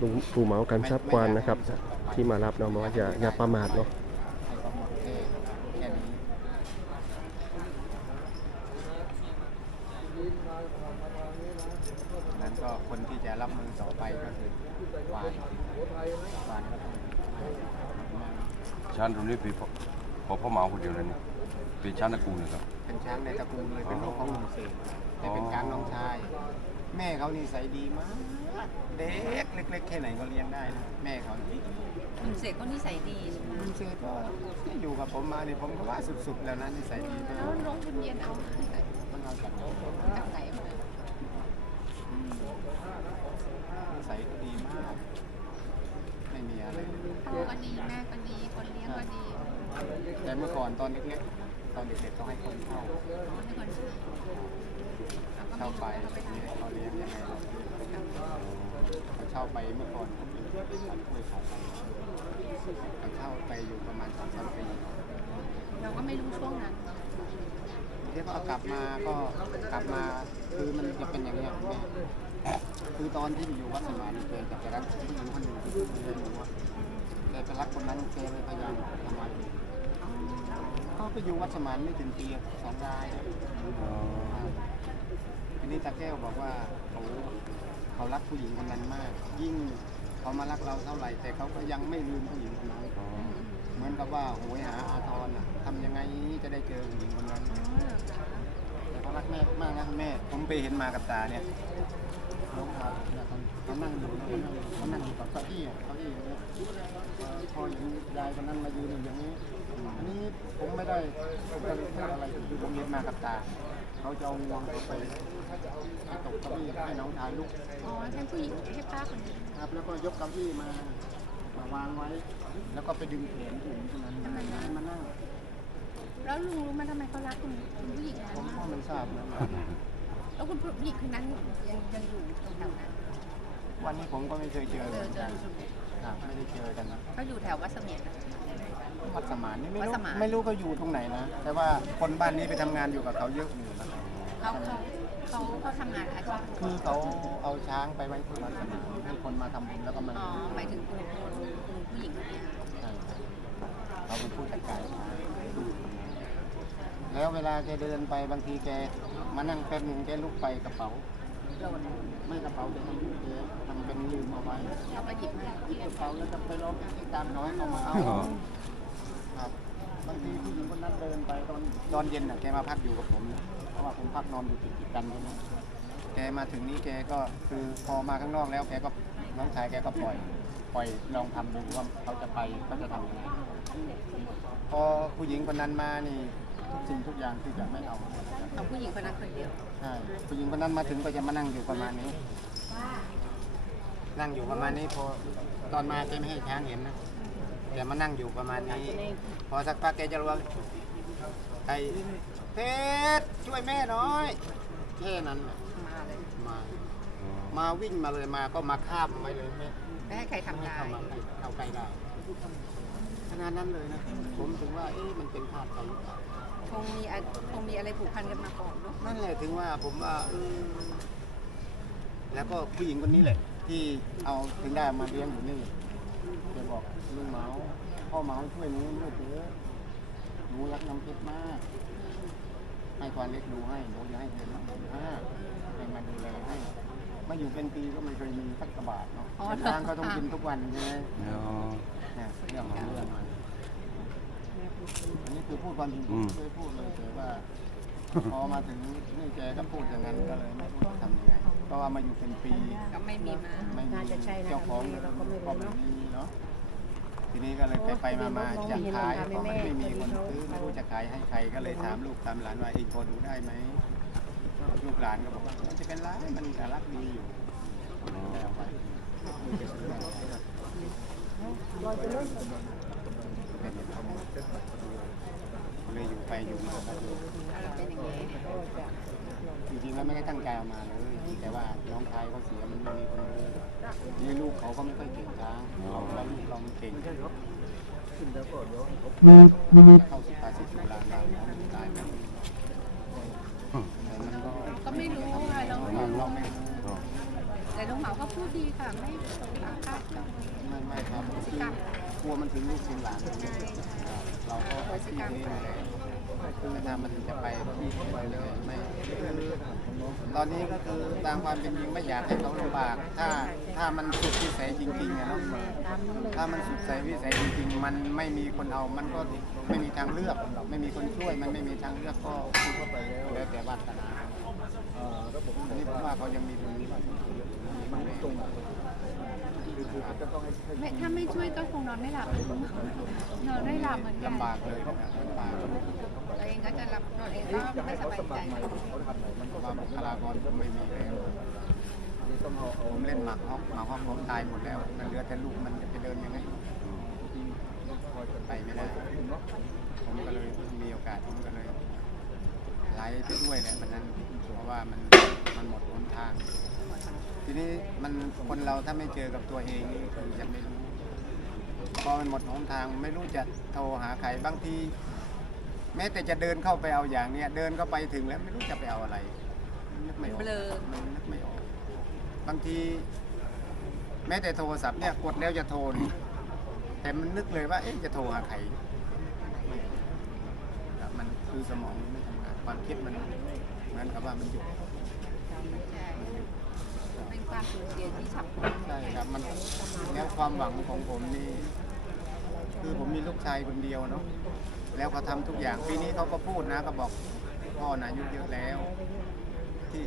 ลุงปู่เหมากันทรัพย์กวานนะครับ ที่มารับเนาะบอกว่าอย่าอย่าประมาทเนาะให้เขาหมดแค่แค่นี้นั้นก็คนที่จะรับมือต่อไปก็คือวานวานก็ต้องช้างตรงนี้เป็นพ่อพ่อพ่อเหมาคนเดียวเลยนี่เป็นช้างตระกูลนะครับ เป็นช้างในตระกูลเลยเป็นลูกของลุงเสกแต่เป็นช้างน้องชาย แม่เขานี่ใสยดีมากเด็กเล็กๆแค่ไหนก็เลี้ยงได้นะแม่เขานี่คุณเสกก็นิสัยดีใช่ไหมลุงเสกก็อยู่กับผมมาเนี่ยผมก็ว่าสุดๆแล้วนะนิสัยดีมากแล้วน้องคุณเย็นเอามาจากมันเอาจากไหนจากไหนมาอืมนิสัยก็ดีมาก ไม่มีอะไรเลย พ่อก็ดีแม่ก็ดีคนเลี้ยงก็ดีแต่เมื่อก่อนตอนเล็กๆ ตอนเด็กๆต้องให้คนเข้าให้คนช่วย แล้วก็เข้าไม่ไปรู้เขาไปทำนี่อะไรเขาเลี้ยงยังไงเราเขาเช่าไปเมื่อก่อนเป็นคนขายกล้วยขายไปเขาเช่าไปอยู่ประมาณสองสามปีเราก็ไม่รู้ช่วงนั้นทีนี้ก็เอกลับมาก็กลับมาคือมันจะเป็นอย่างนี้แม่คือตอนที่อยู่วัดสมานเกณฑ์กับรักผู้หญิงคนหนึ่งที่เรียนอยู่ว่าแกไปรักคนนั้นแกเลยพยายามทำไมเขาไปอยู่วัดสมานไม่ถึงปีสองราย นนี้ตาแก้วบอกว่าเขาเขารักผู้หญิงคนนั้นมาก ยิ่งเขามารักเราเท่าไหร่ แต่เขาก็ยังไม่ลืมผู้หญิงคนนั้นเหมือนกับว่าโหยหาอาทรน่ะทำยังไงจะได้เจอผู้หญิงคนนั้นแต่เขารักแม่มากนะแม่ ผมไปเห็นมากับตาเนี่ยน้องเขาเนี่ยเขาเขานั่งอยู่เขานั่งอยู่กับเก้าอี้เก้าอี้อย่างเงี้ยเอ่อพอเห็นยายคนนั้นมายืนอยู่อย่างนี้อันนี้ผมไม่ได้ผมจะพูดอะไรคือผมเห็นมากับตา เขาจะเอางวงเขาไป ให้ตกเก้าอี้ให้น้องชายลุกอ๋อใช่ผู้หญิงให้ป้าคนนี้ครับ แล้วก็ยกเก้าอี้มามาวางไว้ แล้วก็ไปดึงแขนผู้หญิงนั้นมานั่งแล้วลุงรู้ไหมทำไมเขารักคุณคุณผู้หญิงนั้นผมก็ไม่ทราบนะแล้วคุณผู้หญิงคนนั้นยังยังอยู่ตรงแถวนั้นวันนี้ผมก็ไม่เคยเจอเจเหมืออนเจกัอนอยู่ครับไม่ได้เจอกันนะเขาอยู่แถววัดเสมียนนะวัดสมานนี่ไม่รู้ไม่รู้เขาอยู่ตรงไหนนะ แต่ว่าคนบ้านนี้ไปทำงานอยู่กับเขาเยอะอยู่นะเขา เขาเขาเขาทำงานอาชีพคือเขาเอาช้างไปไว้ที่วัดสมานให้คนมาทำบุญแล้วก็มาอ๋อหมายถึงคุณคุณคุณผู้หญิงคนนี้ใช่ครับเขาเป็นผู้จัดการช้างแล้วเวลาแกเดินไปบางทีแกมานั่งแป๊บหนึงแกลุกไปกระเป๋าโหลดไม่กระเป๋าจะทำแกทำเป็นลืมเอาไว้เขาก็หยิบมาที่กระเป๋าแล้วจะไปร้องที่ตามน้อยเขามาเอาครับบางทีผู้หญิงคนนั้นเดินไปตอนตอนเย็นน่ะแกมาพักอยู่กับผมนะเพ ราะว่าผมพักนอนอยู่ติดติดๆกันใช่ไหมแกมาถึงนี้แกก็คือพอมาข้างนอกแล้วแกก็น้องชายแกก็ปล่อย ปล่อยลองทำดูว่าเขาจะไปเขาจะทำยังไงพอผู้หญิงคนนั้นมานี่ทุกสิ่งทุกอย่างที่จะไม่เอาเอาผู้หญิงคนนั้นคนเดียว ใช่ผู้หญิงคนนั้นมาถึงก็จะมานั่งอยู่ประมาณนี้ นั่งอยู่ประมาณนี้พอตอนมาแกไม่ให้ช้างเห็นนะแกมานั่งอยู่ประมาณนี้ พอสักพักแกจะรู้ว่าใคร เพชรช่วยแม่หน่อยแค่นั้นน่ะมาเลยมา มาวิ่งมาเลยมาก็มาข้ามไว้เลยแม่ไม่ให้ใครทำไม่ได้เข้ามาเข้าใกล้ได้ขนาดนั้นเลยนะผมถึงว่าเอ๊ะมันเป็นภาพเขาหรือเปล่า คงมีอะคงมีอะไรผูกพันกันมาก่อนเนาะนั่นแหละถึงว่าผมว่าเออแล้วก็ผู้หญิงคนนี้แหละ ที่เอาถึงได้เอามาเลี้ยงอยู่นี่แกบอกลุงเหมาพ่อเหมาช่วยหนูด้วยเถอะหนูรักน้ำเพชรมาก ให้ควานเล็กดูให้หนูจะให้เดือนละหมื่นห้าให้มาดูแลให้มาอยู่เป็นปีก็ไม่เคยมีสักกระบาทเนาะแต่ช้างก็ต้องกินทุกวันใช่ไหมอ๋อ เนี่ยเรื่องของเรื่องมันอันนี้คือพูดความจริงผมไม่เคยพูดเลยแต่ว่า พอมาถึงนี่แกก็พูดอย่างนั้นก็เลยไม่รู้จะทำยังไงเพราะว่ามาอยู่เป็นปี ก็ไม่มีมา ไม่มีเจ้าของก็ไม่มีเนาะ ทีนี้ก็เลยไปไปมามาจะขายเพราะมันไม่มีคนซื้อไม่รู้จะขายให้ใครก็เลยถามลูกถามหลานว่าเองพอดูได้ไหมลูกหลานก็บอกว่าไม่จะเป็นไรมันน่ารักดีอยู่แต่เอาไปเลยอยู่ไปอยู่มาก็อยู่เป็นอย่างนี้จริงๆแล้วไม่ได้ตั้งใจเอามาเลยแต่ว่าน้องชายเขาเสียมันไม่มีคนดูนี่ลูกเขาก็ไม่ค่อยเก่งช้าง เราแล้วลูกเรามันเก่งเข้าสุภาษิตโบราณเราแล้วมันตายไปแต่มันก็ก็ไม่รู้อะเราเราเราไม่รู้แต่ลุงเหมาก็พูดดีค่ะ ไม่อาฆาตไม่ไม่ครับกลัวมันถึงลูกถึงหลานเราก็ไปที่นี้เลยคือถ้ามันจะไปที่ไปเลยไม่ตอนนี้ก็คือตามความเป็นจริงไม่อยากให้เขาลำบาก ถ้าถ้ามันสุดวิสัยจริงๆอะเนาะ ถ้ามันสุดใจวิสัยจริงๆ มันไม่มีคนเอา มันก็ไม่มีทางเลือกไม่มีคนช่วย มันไม่มีทางเลือกก็คือก็ไปแล้วแล้วแต่วาสนาอันนี้ผมว่าเขายังมีตรงนี้ว่ามันไม่ตรงไม่ถ้าไม่ช่วยก็คงนอนไม่หลับนอนไม่หลับเหมือนกันลำบากเลยนะครับลำบากตัวเองก็จะรับตัวเองก็ไม่สบายใจเพราะว่าบุคลากรผมไม่มีแล้ว ผมเล่นหมากฮอกหมากฮอกผมตายหมดแล้วมันเหลือแต่ลูกมันจะไปเดินยังไงไปไม่ได้ผมก็เลยมีโอกาสผมก็เลยไหลไปด้วยแหละมันนั้นเพราะว่ามันมันหมดหนทาง ทีนี้มันคนเราถ้าไม่เจอกับตัวเองนี่คือจะไม่รู้พอมันหมดหนทางไม่รู้จะโทรหาใครบางทีแม้แต่จะเดินเข้าไปเอาอย่างเนี้ยเดินเข้าไปถึงแล้วไม่รู้จะไปเอาอะไรนึกไม่ออกเบลอมันนึกไม่ออก บางที แม้แต่โทรศัพท์เนี่ยกดแล้วจะโทรนี่แต่มันนึกเลยว่าเอ๊ะจะโทรหาใครครับมันคือสมองมันไม่ทำงานความคิดมันเหมือนกับว่ามันหยุดใช่เป็นความสูญเสียที่ฉับพลันใช่ครับมันแล้วความหวังของผมนี่คือผมมีลูกชายคนเดียวเนาะแล้วเขาทำทุกอย่างปีนี้เขาก็พูดนะเขาบอกพ่อนะอายุเยอะแล้ว ที่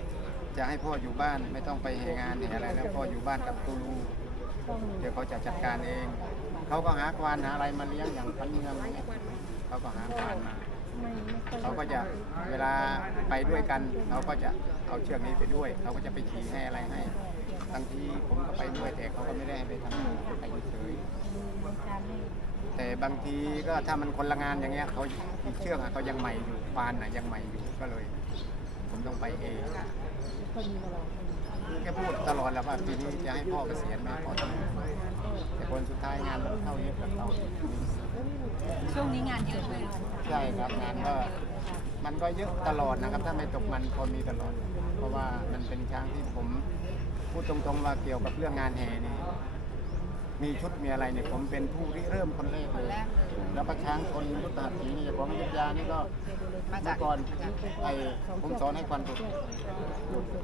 จะให้พ่ออยู่บ้านไม่ต้องไปเหงานเหอะไรแล้วพ่ออยู่บ้านกับตูลูเดี๋ยวเขาจะจัดการเอง เขาก็หาควานหาอะไรมาเลี้ยงอย่างพันเมืองเงี้ยเขาก็หาควานมาเขาก็จะเวลาไปด้วยกันเขาก็จะเอาเชือกนี้ไปด้วยเขาก็จะไปขี่ให้อะไรให้บางทีผมก็ไปด้วยแต่เขาก็ไม่ได้ให้ไปทำไปเฉยแต่บางทีก็ถ้ามันคนละงานอย่างเงี้ยเขาอีกเชือกอะเขายังใหม่อยู่ควานน่ะยังใหม่อยู่ก็เลย ผมต้องไปเอง คือแกพูดตลอดแหล้วว่าปีนี้จะให้พ่อเกษียณไหมพ่อทำแต่คนสุดท้ายงานมันเข้าเยอะกับเราช่วงนี้งานเยอะเลยใช่ครับงานก็มันก็เยอะตลอดนะครับ ถ้าไม่ตกมันพอมีตลอด เพราะว่ามันเป็นช้างที่ผมพูดตรงๆว่าเกี่ยวกับเรื่องงานแห่นี่ มีชุดมีอะไรเนี่ยผมเป็นผู้ริเริ่มคนแรกคนเลยแรกเลยแล้วก็ช้างคนพุทธหัตถีนี่ของอยุธยานี่ก็มาจาเมื่กอก่อนไอ้ผมสอนให้ควันตุด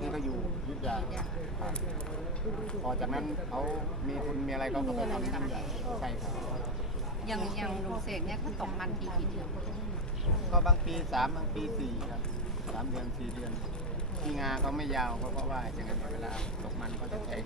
นี่ก็อยู่อยุธยาครับพอจากนั้นเขามีทุนมีอะไรเขาก็ไปทำที่ใหญ่ใช่ครับอย่างอย่างลุงเสกเนี่ยถ้าตกมันทีกี่เดือนก็บางปีสามบางปีสี่ครับสามเดือนสี่เดือนที่งาเขาไม่ยาวเพราะเพราะว่าอย่างนั้นเวลาตกมันเขาจะแทง